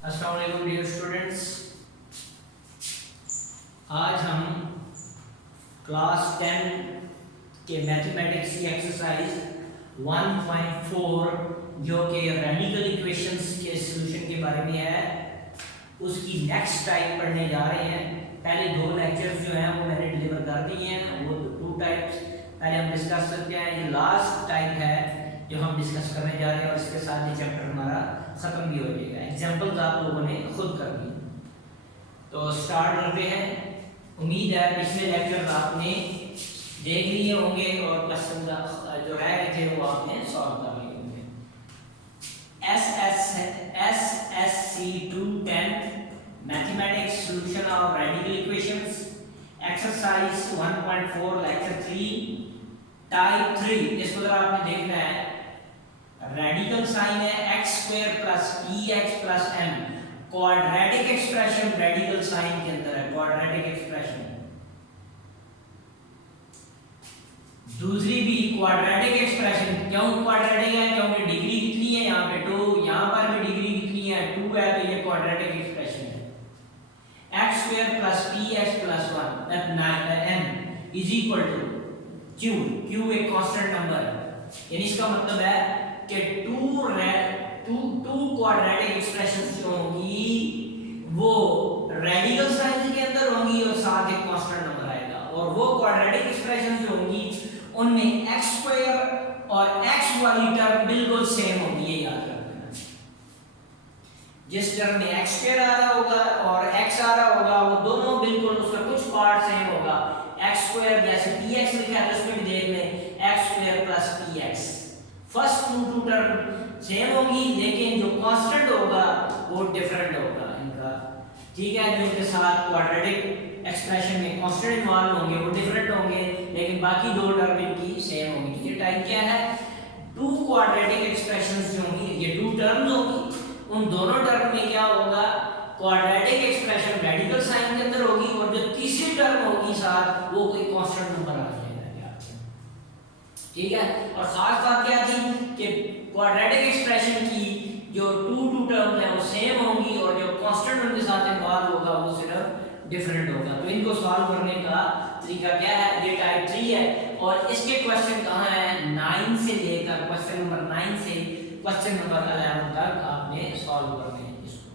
अस्सलाम वालेकुम dear students. आज हम क्लास 10 के मैथमेटिक्स की एक्सरसाइज 1.4 जो कि रेडिकल इक्वेशंस के सॉल्यूशन के बारे में है, उसकी नेक्स्ट टाइप पढ़ने जा रहे हैं। पहले दो लेक्चर्स जो हैं वो मैंने डिलीवर कर दिए हैं, वो टू टाइप्स पहले हम डिस्कस करते हैं। ये लास्ट टाइप है जो हम डिस्कस करने जा रहे हैं और इसके साथ ये चैप्टर हमारा ख़त्म भी हो जाएगा। एग्जाम्पल्स आप लोगों ने खुद कर दी, तो स्टार्ट करते हैं। उम्मीद है पिछले लेक्चर आपने देख लिए होंगे और क्वेश्चन जो रह गए थे वो आपने सॉल्व कर लिए होंगे। SSC 210 mathematics solution of radical equations exercise 1.4 lecture 3 type 3। इसको जरा आपने देखना है। रेडिकल साइन है x square plus px plus m। Quadratic expression radical sign के अंदर है, क्वाड्रेटिक एक्सप्रेशन। दूसरी भी क्वाड्रेटिक एक्सप्रेशन। क्यों क्वाड्रेटिक है? क्योंकि डिग्री कितनी है यहाँ पे 2, यहाँ पर भी डिग्री कितनी है 2 है, तो ये क्वाड्रेटिक एक्सप्रेशन है। x square plus px plus 1 m is equal to q। q एक कांस्टेंट नंबर है, यानी इसका मतलब है कि टू क्वाड्रेटिक एक्सप्रेशंस जो होंगी वो रेडिकल साइन के अंदर होंगी और साथ एक कांस्टेंट नंबर आएगा। और वो क्वाड्रेटिक एक्सप्रेशंस जो होंगी उनमें x स्क्वायर और x वाली टर्म बिल्कुल सेम होगी, ये याद रखना। जिस टर्म में x स्क्वायर आ रहा होगा और x आ रहा होगा वो दोनों बिल्कुल उसका कुछ पार्ट सेम होगा। x स्क्वायर जैसे px लिखा है तो उसमें भी देख लें x square plus px। First two term same होगी लेकिन जो कांस्टेंट होगा वो डिफरेंट होगा इनका, ठीक है। जो इनके साथ क्वाड्रेटिक एक्सप्रेशन में कांस्टेंट इन्वॉल्व होंगे वो डिफरेंट होंगे, लेकिन बाकी दो टर्म इनकी सेम होंगी। तो ये टाइप क्या है? टू क्वाड्रेटिक एक्सप्रेशंस जो होंगी, ये टू टर्म्स होंगी, उन दोनों टर्म में क्या होगा? क्वाड्रेटिक एक्सप्रेशन रेडिकल साइन के अंदर होगी और जो तीसरी टर्म होगी साथ वो कोई कांस्टेंट नंबर आ जाएगा, ठीक है। और खास बात क्या थी कि क्वाड्रेटिक एक्सप्रेशन की जो टू टर्म्स हैं वो सेम होंगी और जो कांस्टेंट उनके साथ इन्वॉल्व होगा वो सिर्फ डिफरेंट होगा। तो इनको सॉल्व करने का तरीका क्या है? ये टाइप 3 है और इसके क्वेश्चन कहाँ है? 9 से लेकर क्वेश्चन नंबर 9 से क्वेश्चन नंबर 11 तक आपने सॉल्व करने हैं इसको।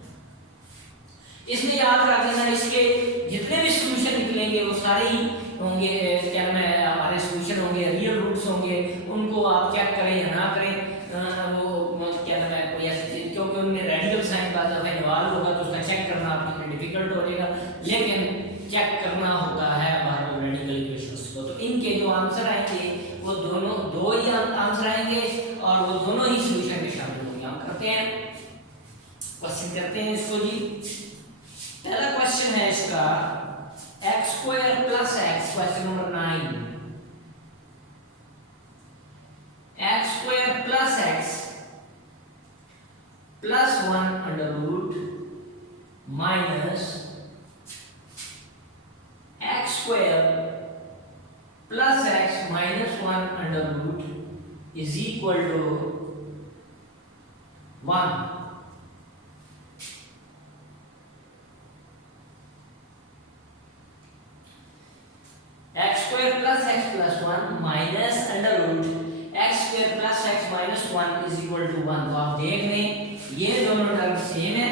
इसमें याद रख लेना इसके जितने भी सॉल्यूशन निकलेंगे वो सारे ही होंगे, क्या नाम है, हमारे सॉल्यूशन होंगे, रियल रूट्स होंगे। उनको आप चेक करें या ना करें, वो क्या नाम है, कोई ऐसी चीज क्योंकि उनमें रेडिकल साइन का जब इन्वॉल्व होगा तो उसका चेक करना आपके लिए डिफिकल्ट हो जाएगा, लेकिन चेक करना होता है हमारे रेडिकल इक्वेशंस को। तो इनके जो आंसर आएंगे वो दोनों दो ही आंसर आएंगे और वो दोनों ही सॉल्यूशन में शामिल होंगे। हम करते हैं क्वेश्चन करते हैं इसको जी। पहला क्वेश्चन है इसका x square plus x, question number 9। x square plus x plus 1 under root minus x square plus x minus 1 under root is equal to 1। x square plus x plus 1 minus under root x square plus x minus 1 is equal to 1। तो आप देख लें ये दोनों term same है,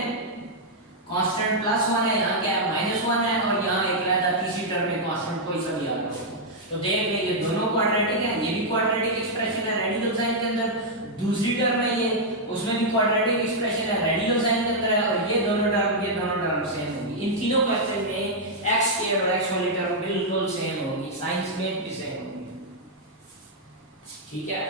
constant plus 1 है, यहाँ क्या है माइनस 1 है और यहाँ एक रहता तीसरी टर्म में कांस्टेंट कोई सा भी आ रहा हो। तो देख लें ये दोनों क्वाड्रेटिक है, ये भी क्वाड्रेटिक एक्सप्रेशन है रेडिकल साइन के अंदर। दूसरी टर्म है ये, उसमें भी क्वाड्रेटिक एक्सप्रेशन है रेडिकल साइन के अंदर है और ये दोनों टर्म सेम होगी। इन तीनों क्वेश्चन में x स्क्वायर और x वाली टर्म बिल्कुल सेम होगी, साइंस में भी सेम होगी, ठीक है।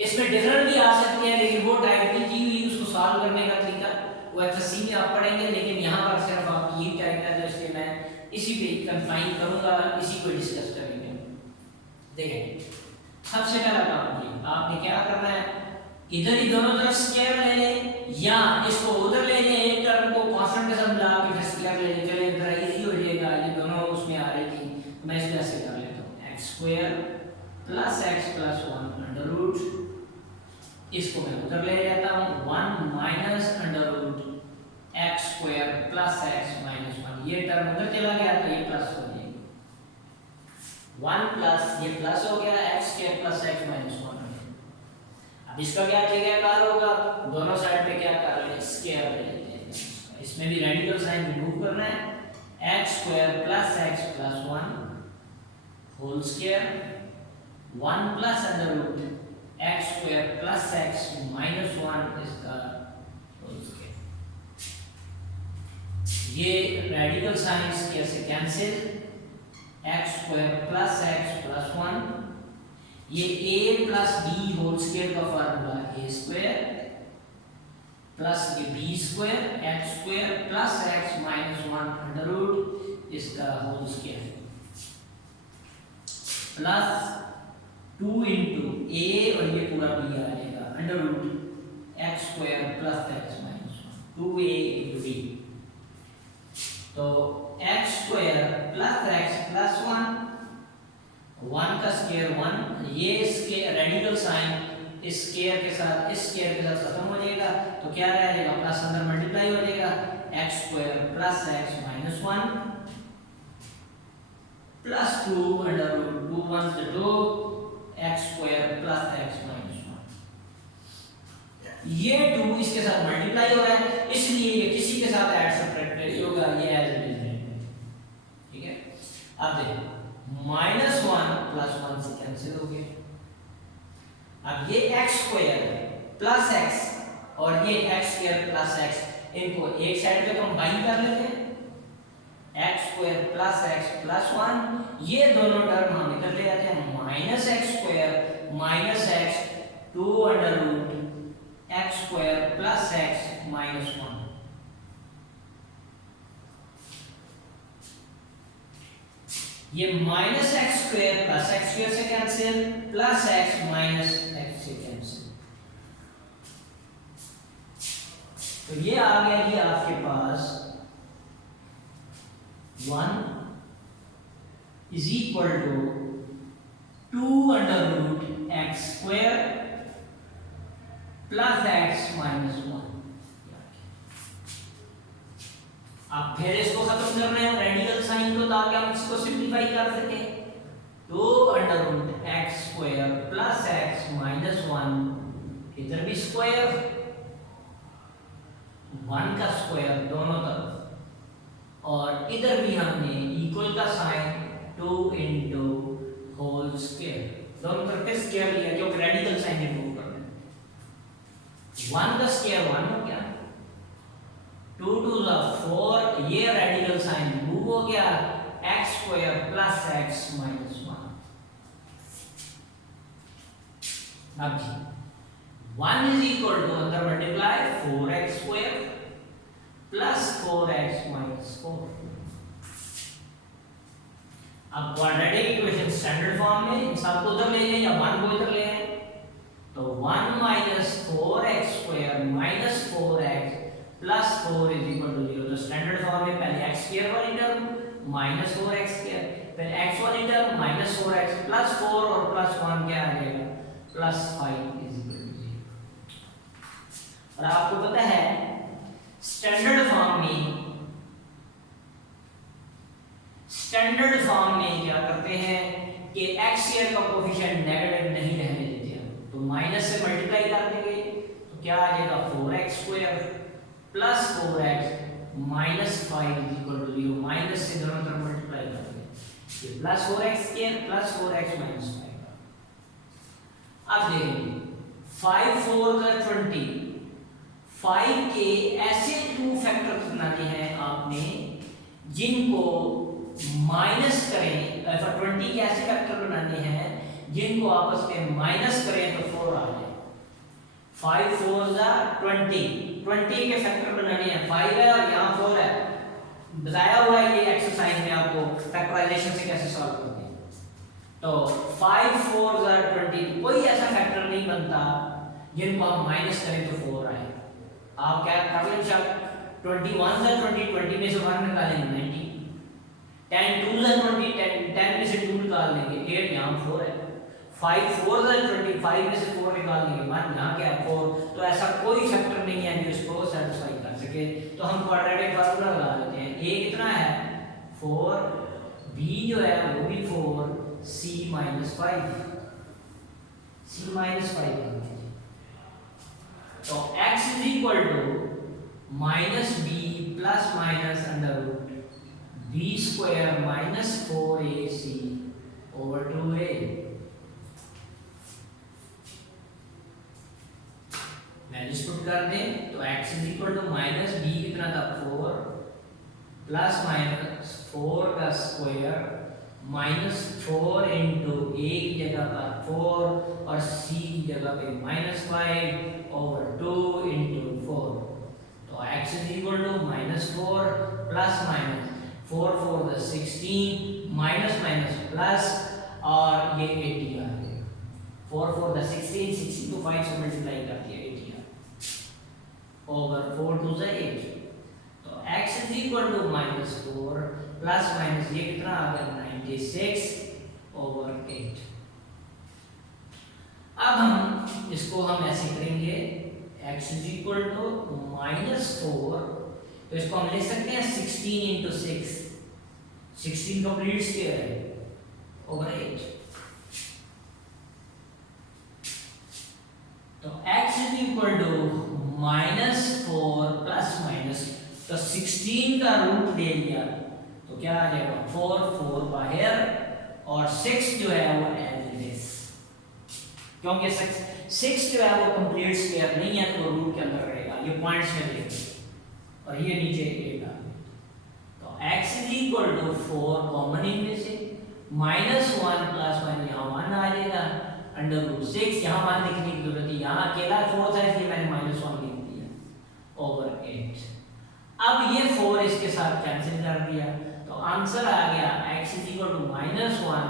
इसमें डिफरेंट भी आ सकती है लेकिन वो टाइप की दी हुई उसको सॉल्व करने का तरीका वो एफएससी में आप पढ़ेंगे, लेकिन यहाँ पर सिर्फ आप ये टाइप है तो इसलिए मैं इसी पे कंफाइन करूंगा, इसी को डिस्कस करेंगे। देखें सबसे पहला काम ये आपने क्या करना है, इधर ही दोनों तरफ स्क्वायर ले लें या इसको उधर ले लें, एक टर्म को कांस्टेंट के साथ मिला के फिर स्क्वायर ले लें। चलिए जरा इजी हो जाएगा, ये दोनों उसमें आ रही थी तो मैं इसको ऐसे कर लेता हूं x square plus x plus 1 under root, इसको मैं उधर ले जाता हूं 1 minus under root x square plus x minus one, ये टर्म उधर चला गया तो ये प्लस हो जाएगा, वन प्लस ये प्लस हो गया x square plus x minus one. अब इसका क्या कार होगा, दोनों साइड पे क्या कर लें, स्क्वायर ले लेते हैं, इसमें भी रेडिकल साइन रिमूव करना है, X square plus x plus one whole square, one plus under root x square plus x minus one इसका होल स्क्वायर। ये रेडिकल साइन इसके से cancel, x square plus x plus one, ये a plus B whole square का formula a square plus ये b square x square plus x minus one under root इसका whole square plus 2 into a और ये पूरा b आ जाएगा under root x square plus x minus one 2a into b। तो x square plus x plus one, one का square one, ये इसके radical sign इस स्क्वायर के साथ खत्म हो जाएगा, तो क्या रह जाएगा, प्लस अंदर मल्टीप्लाई हो जाएगा, x square plus x minus one plus 2 under root 2 one से 2 x square plus x minus one. ये 2 इसके साथ मल्टीप्लाई हो रहा है, इसलिए ये किसी के साथ ऐड सब्ट्रैक्ट होगा, ये एज इट इज रहेगा। ठीक है, अब देखो माइनस वन प्लस वन से कैंसिल हो गया। अब ये एक्स स्क्वायर प्लस एक्स और ये एक्स स्क्वायर प्लस एक्स, इनको एक साइड पे कंबाइन कर लेते हैं, X square plus x plus one, ये दोनों टर्म हम इधर ले जाते हैं, minus x square minus X 2 under root x square plus x minus one. ये minus x square plus X square से cancel, plus x minus X से कैंसिल, तो ये आ गया जी आपके पास 1 is equal to 2 under root x square plus x minus one. अब फिर इसको खत्म करना है रेडिकल साइन को, ताकि हम इसको सिंपलीफाई कर सके, 2 under root x square plus x minus one, इधर भी स्क्वायर, 1 का स्क्वायर दोनों तरफ, और इधर भी हमने इक्वल का साइन 2 इंटू होल स्क्वायर, दोनों तरफ स्क्वायर लिया क्योंकि रेडिकल साइन रिमूव करना है। 1 का स्क्वायर 1 हो गया, 2 टू द 4, ये रेडिकल साइन रिमूव हो गया, x square plus x minus one. अब जी 1 इज इक्वल टू अंदर multiply 4x square plus 4x minus 4। अब क्वाड्रेटिक इक्वेशन स्टैंडर्ड फॉर्म में इन सबको उधर ले जाएं या 1 को इधर ले आए, तो 1 minus 4x square minus 4x plus 4 is equal to 0। तो स्टैंडर्ड फॉर्म में पहले x स्क्वायर वाली टर्म माइनस 4x स्क्वायर, फिर x वाली टर्म माइनस 4x प्लस 4 और प्लस 1 क्या आ जाएगा, प्लस 5 इज इक्वल टू 0। और आपको पता है स्टैंडर्ड फॉर्म में क्या करते हैं कि x स्क्वायर का कोएफिशिएंट नेगेटिव नहीं रहने देते हैं, तो माइनस से मल्टीप्लाई कर देंगे, तो क्या आ जाएगा 4x square plus 4x minus 5 is equal to 0। Minus से दोनों तरफ मल्टीप्लाई कर देंगे, ये plus 4x square plus 4x minus 5। अब देखेंगे 5 4 का 20, 5 के ऐसे 2 फैक्टर्स बनाने हैं आपने जिनको माइनस करें, 20 के ऐसे फैक्टर बनाने हैं जिनको आपस में माइनस करें तो 4 आ जाए। 5 4 20 के फैक्टर बनाने हैं, 5 है और यहाँ 4 है, बताया हुआ है ये एक्सरसाइज में आपको फैक्टराइजेशन से कैसे सॉल्व करते हैं। तो 5 4 20, कोई ऐसा फैक्टर नहीं बनता जिनको हम माइनस करें तो 4 आए। आप क्या कर लें, 21 20 में से 1 निकालेंगे 90, 10 2 20 10 में से 2 निकाल लेंगे 8, यहाँ 4 है, 5 4 20 5 में से 4 निकाल लेंगे 1, यहाँ क्या है 4। तो ऐसा कोई फैक्टर नहीं है जो इसको सेटिस्फाई कर सके। तो हम क्वाड्रेटिक फार्मूला लगा देते हैं। ए कितना है 4, बी जो है वो भी 4, सी -5, सी -5। तो x is equal to minus b plus minus under root b square minus 4ac over 2a। Values put कर दें तो x is equal to minus b कितना था 4 प्लस माइनस 4 का स्क्वायर -4 इंटू a की जगह पर 4 और c की जगह पे -5 ओवर 2 इंटू 4। तो x is equal to -4 plus minus 4 4 the 16 minus minus plus और ये 80 आ गया। 4 4 द 16, 16 को 5 से मल्टीप्लाई कर दिया 80 ओवर 4 2 द 8। तो x is equal to -4 plus minus ये कितना आ गया 96 ओवर 8। अब हम इसको हम ऐसे करेंगे x इज इक्वल टू -4, तो इसको हम लिख सकते हैं 16 इंटू 6, 16 कंप्लीट स्क्वायर है ओवर 8। तो x is equal to -4 plus minus, तो 16 का रूट ले लिया तो क्या आ जाएगा 4 4 बाहर और 6 जो है वो एज इट इज, क्योंकि 6 जो है वो कंप्लीट स्क्वायर नहीं है तो रूट के अंदर रहेगा, ये पॉइंट्स में देगा और ये नीचे 8 आ गया। तो x is equal to 4 common इनमें से -1 प्लस 1 यहाँ 1 आ जाएगा अंडर रूट 6, यहाँ 1 लिखने की जरूरत है, यहाँ अकेला 4 था इसलिए मैंने -1 लिख दिया ओवर 8। अब ये 4 इसके साथ कैंसिल कर दिया तो आंसर आ गया x is equal to -1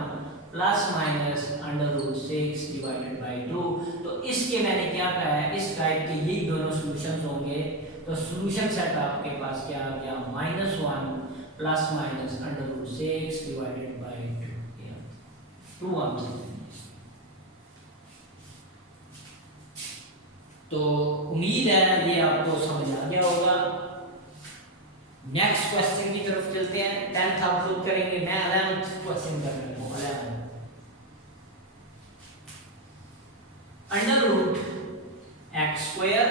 plus minus under root 6 divided by 2। तो इसके मैंने क्या कहा है, इस टाइप के यही दोनों सॉल्यूशंस होंगे। तो सॉल्यूशन सेट आपके पास क्या आ गया -1 plus minus under root 6 divided by 2 answer. तो उम्मीद है ये आपको समझ आ गया होगा। नेक्स्ट क्वेश्चन की तरफ चलते हैं। 10th आप खुद करेंगे, मैं 11th क्वेश्चन कर रहा हूँ। 11 under root x square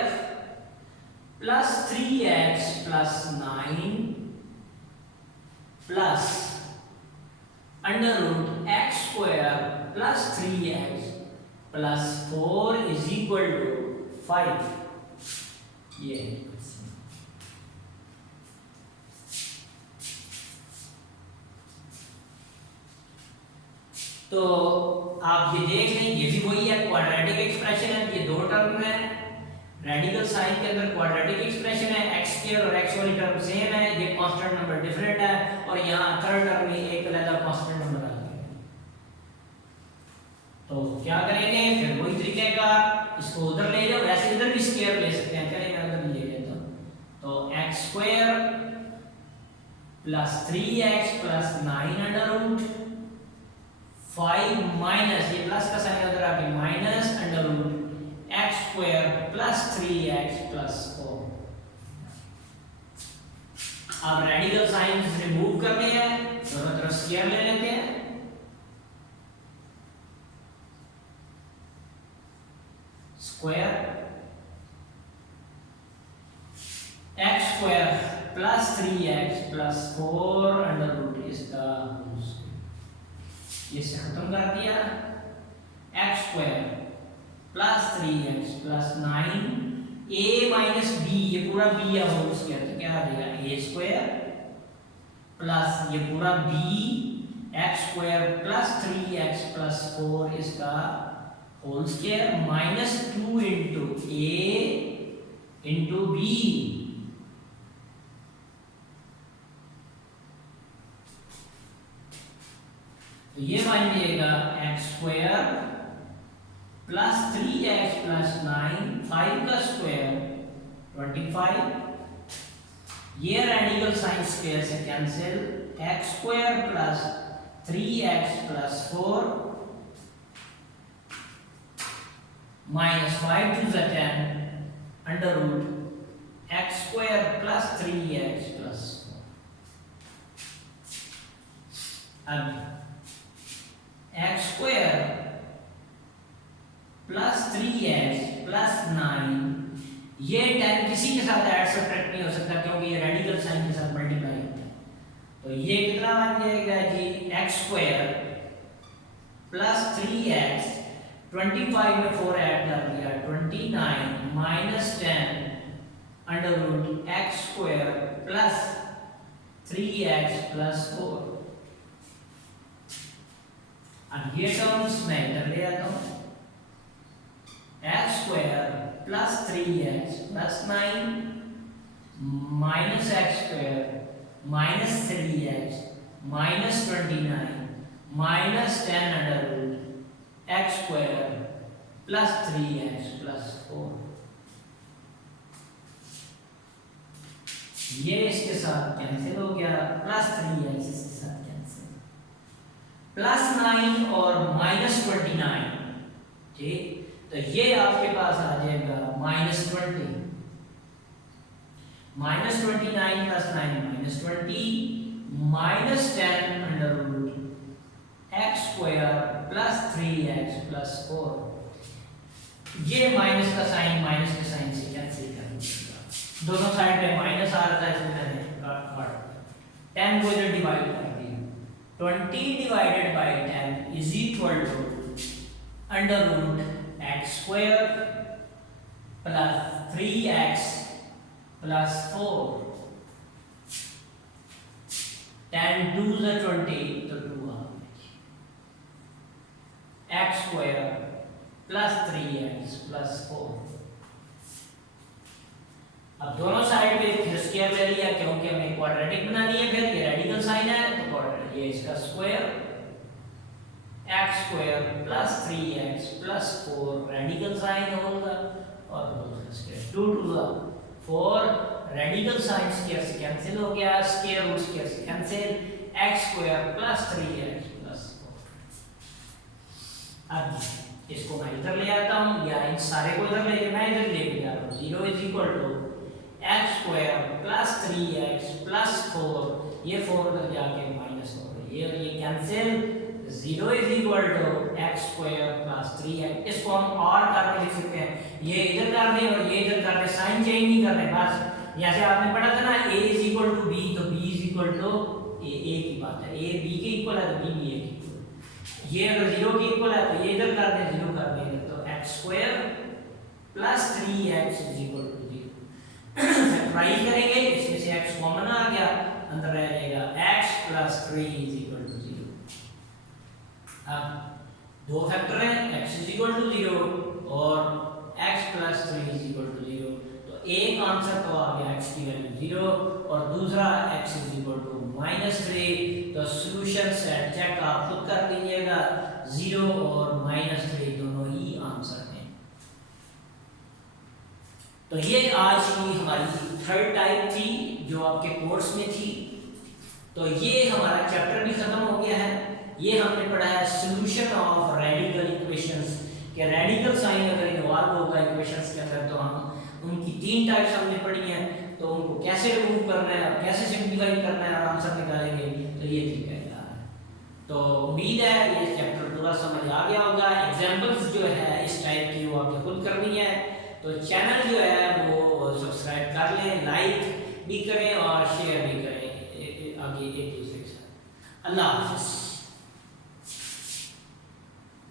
plus 3x plus 9 plus under root x square plus 3x plus 4 is equal to 5। ये तो आप ये देख लें, ये भी वही है, क्वाड्रेटिक एक्सप्रेशन है। ये दो टर्म है, रेडिकल साइन के अंदर क्वाड्रेटिक एक्सप्रेशन है, x स्क्वायर और x वाली टर्म सेम है, ये कांस्टेंट नंबर डिफरेंट है और यहाँ थर्ड टर्म में एक अलग कांस्टेंट नंबर आ गया। तो क्या करेंगे फिर वही तरीके का, इसको उधर ले जाओ, वैसे इधर भी स्क्वायर ले सकते हैं, चलिए मैं उधर ले लेता हूं। तो x square plus 3x plus 9 under root 5 minus ये प्लस का साइन उधर आके minus under root x square plus 3x plus 4। अब रेडिकल साइन रिमूव करने हैं, दोनों तरफ स्क्वायर ले लेते हैं। Square x square plus 3x plus 4 under root इसका ये से खत्म कर दिया। x square plus 3x plus 9 a minus b, ये पूरा b या होल स्क्वायर, तो क्या आ जाएगा a स्क्वायर प्लस ये पूरा b x square plus 3x plus 4 इसका whole square minus 2 into a into b। तो ये मान लीजिएगा x square plus 3x plus 9 5 का स्क्वायर 25, ये रेडिकल साइन स्क्वायर से cancel, x square plus 3x plus 4 minus 5 to the 10 under root x square plus 3x plus 4। अब x square plus 3x plus 9, ये 10 किसी के साथ ऐड सब्ट्रैक्ट नहीं हो सकता क्योंकि ये रेडिकल साइन के साथ मल्टीप्लाई होता है। तो ये कितना बन जाएगा जी, एक्स स्क्वायर प्लस 3x, 25 में 4 ऐड कर दिया 29 minus 10 under root x square plus 3x plus 4। अब ये टर्म्स मैं इधर ले आता हूं, x square plus 3x plus 9 minus x square minus 3x minus 29 minus 10 under root x square plus 3x plus 4। ये इसके साथ कैंसिल हो गया, प्लस 3x इसके साथ कैंसिल, प्लस 9 और माइनस 29, ठीक। तो ये आपके पास आ जाएगा minus 20, minus 29 plus 9 minus 20 minus 10 under root x square plus 3x plus 4। ये माइनस का साइन माइनस के साइन से कैंसिल कर दिया, दोनों साइड पे माइनस आ रहा था इसमें मैंने काट 10 को इधर डिवाइड कर दिया, 20 divided by 10 is equal to under root x square plus 3x plus 4। 10 2 is 20 तो 2 आ गया, x square plus 3x plus 4। अब दोनों साइड पे फिर स्क्वायर ले लिया क्योंकि हमें क्वाड्रेटिक बनानी है, फिर ये रेडिकल साइन है तो क्वाड्रेटिक, ये इसका square x square plus 3x plus 4 radical sign होगा और दूसरा स्क्वायर 2 2 4 रेडिकल साइन स्क्वायर से कैंसिल हो गया, स्क्वायर रूट स्क्वायर से cancel, x square plus 3x plus 4। अब इसको मैं इधर ले आता हूं या इन सारे को इधर लेके मैं इधर लेके जा रहा हूं, 0 is equal to x square plus 3x plus 4, ये 4 उधर जाके माइनस हो गया, ये cancel, 0 is equal to x square plus 3x। इसको हम और करके लिख सकते हैं, ये इधर कर दें और ये इधर कर दें, साइन चेंज नहीं करने, बस जैसे आपने पढ़ा था ना a is equal to b, तो b is equal to a की बात है, a b के इक्वल है तो b भी a के इक्वल। ये अगर 0 के इक्वल है तो ये इधर कर दें, 0 कर देंगे तो x square plus 3x is equal to 0। Factorise करेंगे, इसमें से x कॉमन आ गया, अंदर रह जाएगा x plus 3 is equal to 0। अब दो फैक्टर हैं, x इज इक्वल टू 0 और x plus 3 is equal to 0, तो एक आंसर तो आ गया x की वैल्यू 0 और दूसरा x इज इक्वल टू -3। तो सॉल्यूशन सेट चेक आप खुद कर लीजिएगा, 0 और -3 दोनों ही आंसर हैं। तो ये आज की हमारी थर्ड टाइप थी जो आपके कोर्स में थी। तो ये हमारा चैप्टर भी खत्म हो गया है। ये हमने पढ़ा है सॉल्यूशन ऑफ रेडिकल इक्वेशंस, कि रेडिकल साइन अगर इन्वॉल्व होगा इक्वेशंस के अंदर तो हम उनकी 3 टाइप्स हमने पढ़ी हैं, तो उनको कैसे रिमूव करना है और कैसे सिंप्लीफाई करना है और आंसर निकालेंगे, तो ये ठीक है यार। तो उम्मीद है ये चैप्टर पूरा समझ आ गया होगा। एग्जांपल्स जो है इस टाइप की वो आपने खुद करनी है, तो चैनल जो है वो सब्सक्राइब कर लें, लाइक भी करें और शेयर भी करें आगे एक दूसरे के साथ। अल्लाह हाफ़िज़।